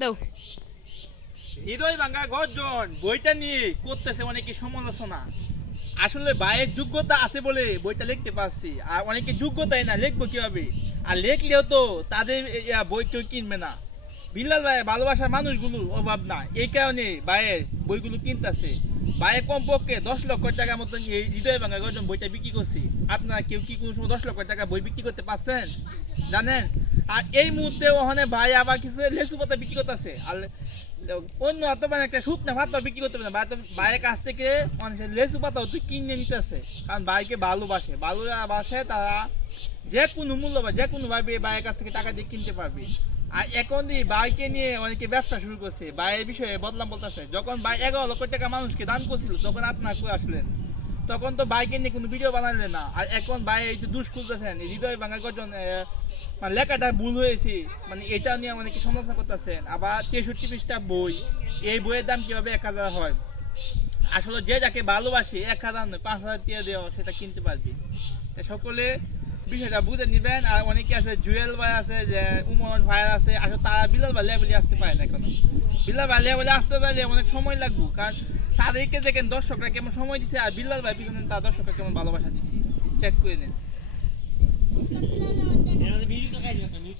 দাও। হৃদয় ভাঙা গর্জন বইটা নিয়ে করতেছে অনেকে সমালোচনা। আসলে ভাইয়ের যোগ্যতা আছে বলে বইটা লিখতে পারছি, আর অনেকে যোগ্যতাই না, লিখবো কিভাবে? আর লিখলেও তো তাদের বই কেউ কিনবে না। বিল্লাল ভাই ভালোবাসার মানুষগুলোর অভাব না, এই কারণে ভাইয়ের বইগুলো কিনতেছে। ভাইয়ের কমপক্ষে 10 লক্ষ টাকার মতন এই হৃদয় ভাঙা গর্জন বইটা বিক্রি করছি। আপনারা কেউ কি কোনো সময় 10 লক্ষ টাকা বই বিক্রি করতে পারছেন জানেন? আর এই মুহূর্তে ওখানে ভাই আবার কিছু লেচু পাতা বিক্রি করতেছে। আর অন্য এত মানে একটা শুকনা ভাত বিক্রি করতে পারে না, ভাইয়ের কাছ থেকে মানুষের লেচু পাতাও তুই কিনে নিতেছে। কারণ ভাইকে ভালোবাসে, ভালোবাসে তারা যে কোনো মূল্য বা যে কোনো ভাবে ভাইয়ের কাছ থেকে টাকা দিয়ে কিনতে পারবে। আর এখন বাইকে নিয়ে অনেকে ব্যবসা শুরু করছে, ভাইয়ের বিষয়ে বদলাম বলতেছে। যখন ভাই 11 লক্ষ টাকা মানুষকে দান করছিল তখন আপনার কই আসলেন? তখন তো বাইকে নিয়ে কোনো ভিডিও বানালেন না। আর এখন ভাই এই যে দুষ খুলতেছেন, হৃদয় ভাঙা গর্জন মানে লেখাটা ভুল হয়েছে, মানে এটা নিয়ে অনেকে সমালোচনা করতেছেন। আবার 63 পৃষ্ঠা বই, এই বইয়ের দাম কিভাবে 1000 হয়? আসলে যে যাকে ভালোবাসে 1000 নয় 5000 দিয়ে দেওয়া সেটা কিনতে পারবে। সকলে বিষয়টা বুঝে নিবেন। আর অনেকে আছে জুয়েল ভাই আছে, যে উমর ভাই আছে, আসলে তারা বিলাল ভাই লেভেলে আসতে পারে না এখনো। বিলাল ভাই লেভেলে আসতে চাইলে অনেক সময় লাগবে, কারণ তাদেরকে দেখেন দর্শকরা কেমন সময় দিছে, আর বিলাল ভাই পিছনে তার দর্শকরা কেমন ভালোবাসা দিছে, চেক করে নেন।